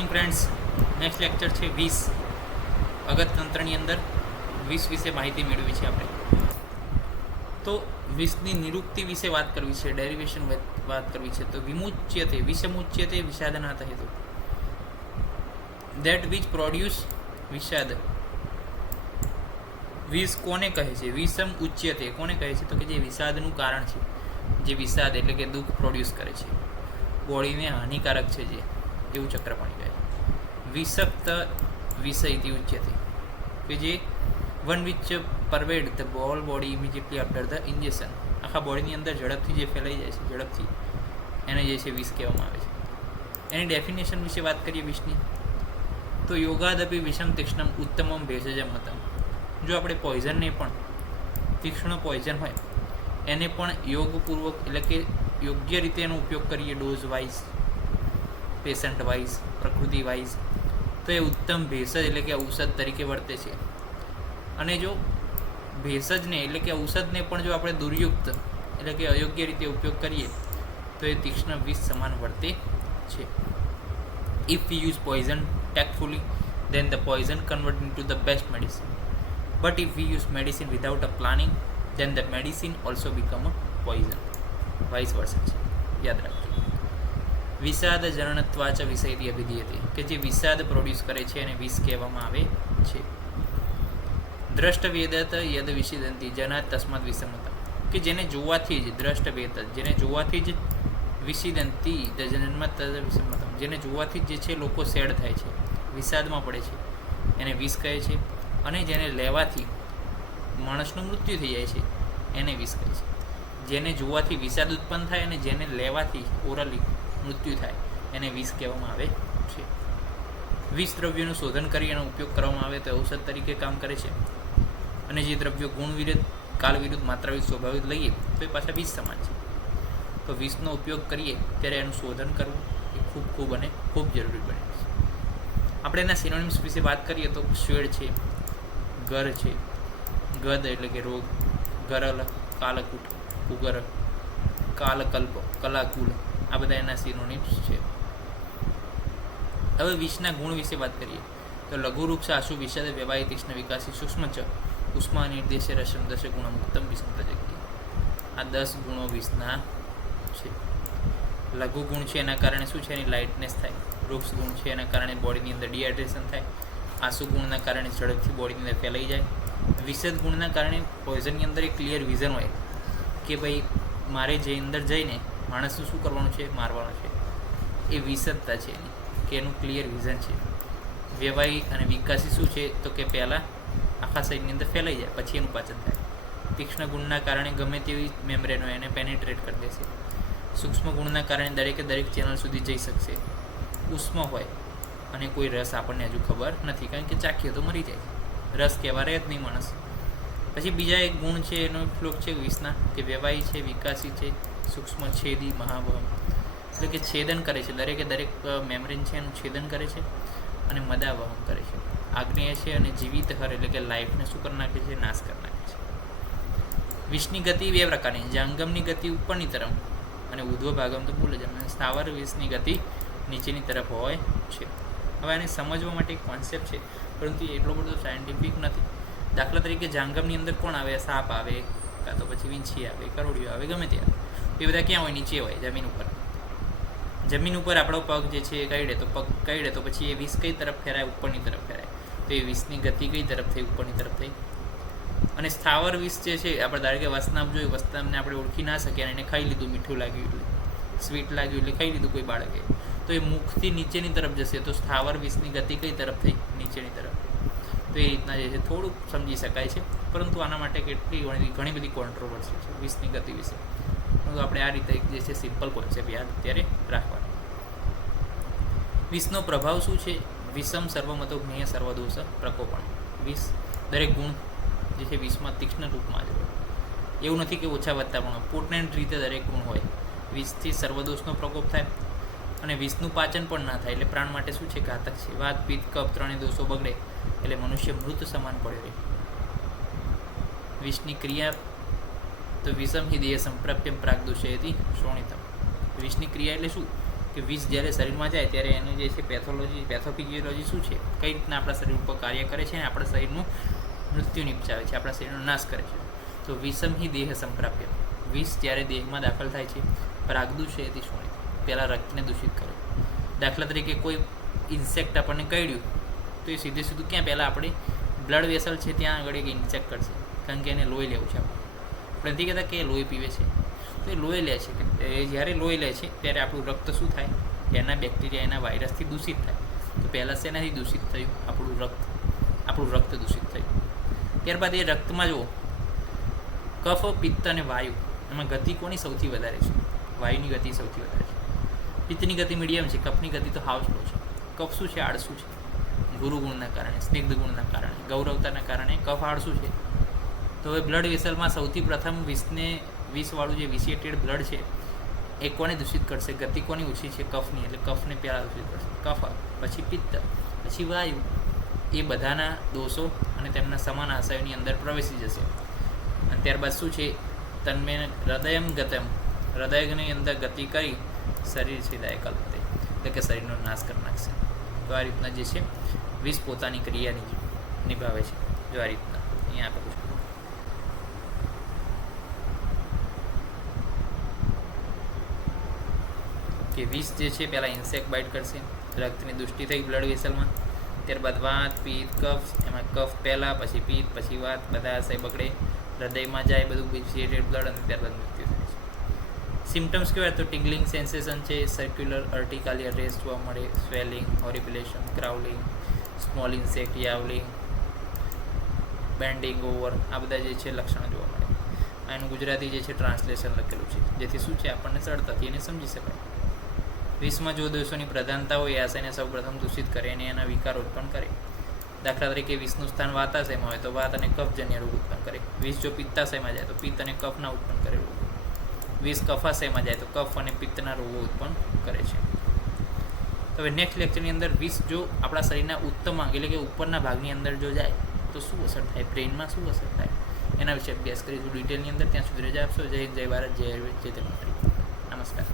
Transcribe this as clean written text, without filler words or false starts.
Morning friends, next lecture છે 20 અગતતંત્રની અંદર 20 વિશે માહિતી મેળવી છે આપણે. તો 20ની નિરુક્તિ વિશે વાત કરવી છે, ડેરિવેશન વાત કરવી છે. તો વિમુચ્યતે વિષમુચ્યતે વિષાદનાથ હેતુ દેટ વિચ પ્રોડ્યુસ વિષાદ. વિષ કોને કહે છે? વિષમ ઉચ્યતે કોને કહે છે? તો કે જે વિષાદનું કારણ છે, જે વિષાદ એટલે કે દુઃખ પ્રોડ્યુસ કરે છે, બોડીને હાનિકારક છે, જે એવું ચક્રપાણી કહે. વિષક્ત વિષયથી ઉચ્યતે કે જે one which pervade the whole body immediately after the injection. આખા બોડીની અંદર ઝડપથી જે ફેલાઈ જાય છે, ઝડપથી, એને જે છે વિષ કહેવામાં આવે છે. એની ડેફિનેશન વિશે વાત કરીએ વિષની. તો યોગાદપી વિષમ તીક્ષ્ણમ ઉત્તમમ ભેષજમ મતમ. જો આપણે પોઈઝનને પણ, તીક્ષ્ણ પોઈઝન હોય એને પણ યોગપૂર્વક એટલે કે યોગ્ય રીતે એનો ઉપયોગ કરીએ, ડોઝ વાઇઝ, પેશન્ટ વાઇઝ, પ્રકૃતિ વાઇઝ, તો એ ઉત્તમ ભેષજ એટલે કે ઔષધ તરીકે વર્તે છે. અને જો ભેષજને એટલે કે ઔષધને પણ જો આપણે દુર્યુક્ત એટલે કે અયોગ્ય રીતે ઉપયોગ કરીએ તો એ તીક્ષ્ણ વિષ સમાન વર્તે છે. If we use poison tactfully, then the poison convert into the best medicine. But if we use medicine without a planning, then the medicine also become a poison. Vice versa છે, યાદ રાખજો. વિષાદ જનનત્વાચ વિષયથી અભિધીયતે કે જે વિષાદ પ્રોડ્યુસ કરે છે એને વિષ કહેવામાં આવે છે. દ્રષ્ટ વેદત યદ વિષિદંતી જનાત તસ્માત વિષમતા કે જેને જોવાથી જ, દ્રષ્ટ વેદત જેને જોવાથી જ, વિષિદંતી જન્મત વિષમતા જેને જોવાથી જ જે છે લોકો સેડ થાય છે, વિષાદમાં પડે છે, એને વિષ કહે છે. અને જેને લેવાથી માણસનું મૃત્યુ થઈ જાય છે એને વિષ કહે છે. જેને જોવાથી વિષાદ ઉત્પન્ન થાય અને જેને લેવાથી ઓરલી મૃત્યુ થાય એને વિષ કહેવામાં આવે છે. વિષ દ્રવ્યોનું શોધન કરી એનો ઉપયોગ કરવામાં આવે તો ઔષધ તરીકે કામ કરે છે. અને જે દ્રવ્યો ગુણ વિરુદ્ધ, કાલ વિરુદ્ધ, માત્રા વિરુદ્ધ, સ્વભાવિક લઈએ તો એ પાછા વિષ સમાન છે. તો વિષનો ઉપયોગ કરીએ ત્યારે એનું શોધન કરવું એ ખૂબ અને ખૂબ જરૂરી બને છે. આપણે એના સિનોનિમ્સ વિશે વાત કરીએ તો શ્વેડ છે, ગર છે, ગદ એટલે કે રોગ, ગરલ, કાલકૂટ, કુગર, કાલકલ્પ, કલાકુલ, આ બધા એના સિનોનિમ્સ છે. હવે વિષના ગુણ વિશે વાત કરીએ તો લઘુ વૃક્ષ આશુ વિષાદ વ્યવાય તીક્ષ્ણ વિકાસી સૂક્ષ્મ ચ ઉષ્મા નિર્દેશે રસમ દશ ગુણમ ઉત્તમ વિષમ પ્રજ્ઞ. આ 10 ગુણો વિષના છે. લઘુ ગુણ છે એના કારણે શું છે? એની લાઇટનેસ થાય. વૃક્ષ ગુણ છે એના કારણે બોડીની અંદર ડિહાઇડ્રેશન થાય. આસુ ગુણના કારણે ઝડપથી બોડીની અંદર ફેલાઈ જાય. વિષદ ગુણના કારણે પોઈઝનની અંદર એક ક્લિયર વિઝન હોય કે ભાઈ મારે જે અંદર જઈને માણસનું શું કરવાનું છે? મારવાનું છે. એ વિષદતા છે એની, કે એનું ક્લિયર વિઝન છે. વ્યવાહી અને વિકાસી શું છે? તો કે પહેલાં આખા શરીરની અંદર ફેલાઈ જાય, પછી એનું પાચન થાય. તીક્ષ્ણ ગુણના કારણે ગમે તેવી મેમ્બ્રેન હોય એને પેનિટ્રેટ કરી દેશે. સૂક્ષ્મ ગુણના કારણે દરેકે દરેક ચેનલ સુધી જઈ શકશે. ઉષ્મ હોય અને કોઈ રસ આપણને હજુ ખબર નથી, કારણ કે ચાખીએ તો મરી જાય, રસ કહેવા રહે જ નહીં માણસ. પછી બીજા એક ગુણ છે એનો શ્લોક છે વિષના, કે વ્યવાહી છે, વિકાસી છે, સૂક્ષ્મ, છેદી, મહાવહમ એટલે કે છેદન કરે છે, દરેકે દરેક મેમ્બ્રેન છે એનું છેદન કરે છે. અને મદાવહમ કરે છે, આગ્નેય છે. અને જીવિત હર એટલે કે લાઈફને શું કરી નાખે છે? નાશ કરી નાખે છે. વિષની ગતિ બે પ્રકારની, જાંગમની ગતિ ઉપરની તરફ અને ઉધ્વ ભાગમ તો ભૂલ જ, અને સ્થાવર વિષની ગતિ નીચેની તરફ હોય છે. હવે આને સમજવા માટે એક કોન્સેપ્ટ છે, પરંતુ એટલો બધો સાયન્ટિફિક નથી. દાખલા તરીકે જાંગમની અંદર કોણ આવે? સાપ આવે, કાં તો પછી વીંછી આવે, કરોડિયો આવે, ગમે તે આવે. એ બધા ક્યાં હોય? નીચે હોય, જમીન ઉપર. જમીન ઉપર આપણો પગ જે છે એ કાઢે તો પગ કાઢે તો પછી એ વિષ કઈ તરફ ફેરાય? ઉપરની તરફ ફેરાય. તો એ વિષની ગતિ કઈ તરફ થઈ? ઉપરની તરફ થઈ. અને સ્થાવર વિષ જે છે, આપણે ધારો કે વસનામ જોયું, વસનામને આપણે ઓળખી ના શકીએ અને એને ખાઈ લીધું, મીઠું લાગ્યું એટલે, સ્વીટ લાગ્યું એટલે ખાઈ લીધું કોઈ બાળકે, તો એ મુખથી નીચેની તરફ જશે. તો સ્થાવર વિષની ગતિ કઈ તરફ થઈ? નીચેની તરફ. તો એ રીતના જે છે થોડુંક સમજી શકાય છે, પરંતુ આના માટે ઘણી બધી કોન્ટ્રોવર્સી છે વિષની ગતિ વિશે. પરંતુ આપણે આ રીતે જે છે સિમ્પલ કોન્સેપ્ટ યાદ અત્યારે રાખવાનો. વિષનો પ્રભાવ શું છે? વિષમ સર્વમતો જ્ઞેય સર્વદોષ પ્રકોપણ. વિષ દરેક ગુણ જે છે વિષમાં તીક્ષ્ણ રૂપમાં જ હોય. એવું નથી કે ઓછા વધતા પણ હોય, પોટેન્ટ રીતે દરેક ગુણ હોય. વિષથી સર્વદોષનો પ્રકોપ થાય અને વિષનું પાચન પણ ના થાય, એટલે પ્રાણ માટે શું છે? ઘાતક છે. વાત, પિત્ત, કફ ત્રણેય દોષો બગડે એટલે મનુષ્ય મૃત સમાન પડ્યો રહે. વિષની ક્રિયા તો વિષમ હિ દેહ સંપ્રાપ્યમ પ્રાગદોષયથી શોણિતમ. વિષની ક્રિયા એટલે શું? કે વિષ જ્યારે શરીરમાં જાય ત્યારે એની જે છે પેથોફિઝિયોલોજી શું છે, કઈ રીતના આપણા શરીર ઉપર કાર્ય કરે છે અને આપણા શરીરનું મૃત્યુ નિપજાવે છે, આપણા શરીરનો નાશ કરે છે. તો વિષમ હિ દેહ સંપ્રાપ્ય, વિષ જ્યારે દેહમાં દાખલ થાય છે પ્રાગદૂષયથી શોણિત, પહેલાં રક્તને દૂષિત કરે. દાખલા તરીકે કોઈ ઇન્સેક્ટ આપણને કરડ્યું તો એ સીધું ક્યાં પહેલાં આપણે બ્લડ વેસલ છે ત્યાં આગળ એક ઇન્સેક્ટ કરશે, કારણ કે એને લોહી લેવું છે. આપણે નથી કહેતા કે એ લોહી પીવે છે, તો એ લોહી લે છે. એ જ્યારે લોહી લે છે ત્યારે આપણું રક્ત શું થાય, એના બેક્ટેરિયા એના વાયરસથી દૂષિત થાય. તો પહેલાં શેનાથી દૂષિત થયું, આપણું રક્ત દૂષિત થયું. ત્યારબાદ એ રક્તમાં જુઓ કફ, પિત્ત અને વાયુ, એમાં ગતિ કોની સૌથી વધારે છે, વાયુની ગતિ સૌથી વધારે છે. પિત્તની ગતિ મીડિયમ છે, કફની ગતિ તો હાવ સ્લો છે. કફ શું છે, આળસુ છે, ગુરુ ગુણના કારણે, સ્નિગ્ધ ગુણના કારણે, ગૌરવતાના કારણે કફ આળસુ છે. તો હવે બ્લડ વેસલમાં સૌથી પ્રથમ વિષવાળું જે વિશિએટેડ બ્લડ છે એ કોને દૂષિત કરશે, ગતિ કોની ઓછી છે, કફની, એટલે કફને પહેલાં દૂષિત કરશે. કફ, પછી પિત્ત, પછી વાયુ, એ બધાના દોષો અને તેમના સમાન આશયોની અંદર પ્રવેશી જશે. અને ત્યારબાદ શું છે, તન્મે હૃદયમ ગતમ, હૃદયની અંદર ગતિ કરી શરીર છેદાય કલ્પતે, એટલે કે શરીરનો નાશ કરી નાખશે. તો આ રીતના જે છે વિષ પોતાની ક્રિયાની નિભાવે છે. જો આ રીતના અહીંયા આપેલું છે કે વિષ જે છે પહેલાં ઇન્સેક્ટ બાઇટ કરશે, રક્તની દૃષ્ટિ થઈ બ્લડ વેસલમાં, ત્યારબાદ વાત, પિત્ત, કફ, એમાં કફ પહેલાં, પછી પિત્ત, પછી વાત, બધા આશય બગડે, હૃદયમાં જાય બધું વિશિએટેડ બ્લડ, અને ત્યારબાદ મૃત્યુ થાય છે. સિમ્ટમ્સ કહેવાય તો ટિંગલિંગ સેન્સેશન છે, સર્ક્યુલર અર્ટિકાલિયર રેસ જોવા મળે, swelling, horripilation, crawling, small insect, yawning, bending over, આ બધા જે છે લક્ષણો જોવા મળે. એનું ગુજરાતી જે છે ટ્રાન્સલેશન લખેલું છે, જેથી શું છે આપણને સરળતાથી એને સમજી શકાય. વિષમાં જો દોષોની પ્રધાનતા હોય એ આશયને સૌ પ્રથમ દૂષિત કરે અને એના વિકાર ઉત્પન્ન કરે. દાખલા તરીકે વિષનું સ્થાન વાતાશયમાં હોય તો વાત અને કફજન્ય રોગ ઉત્પન્ન કરે. વિષ જો પિત્તાશયમાં જાય તો પિત્ત અને કફના ઉત્પન્ન કરે રોગો. વિષ કફાશયમાં જાય તો કફ અને પિત્તના રોગો ઉત્પન્ન કરે છે. તો હવે નેક્સ્ટ લેક્ચરની અંદર વિષ જો આપણા શરીરના ઉત્તમ અંગ એટલે કે ઉપરના ભાગની અંદર જો જાય તો શું અસર થાય, બ્રેઇનમાં શું અસર થાય, એના વિશે અભ્યાસ કરીશું ડિટેલની અંદર. ત્યાં સુધી રજા આપશો. જય હિન્દ, જય ભારત, જય આયુર્વેદ, જય તેમાં. નમસ્કાર.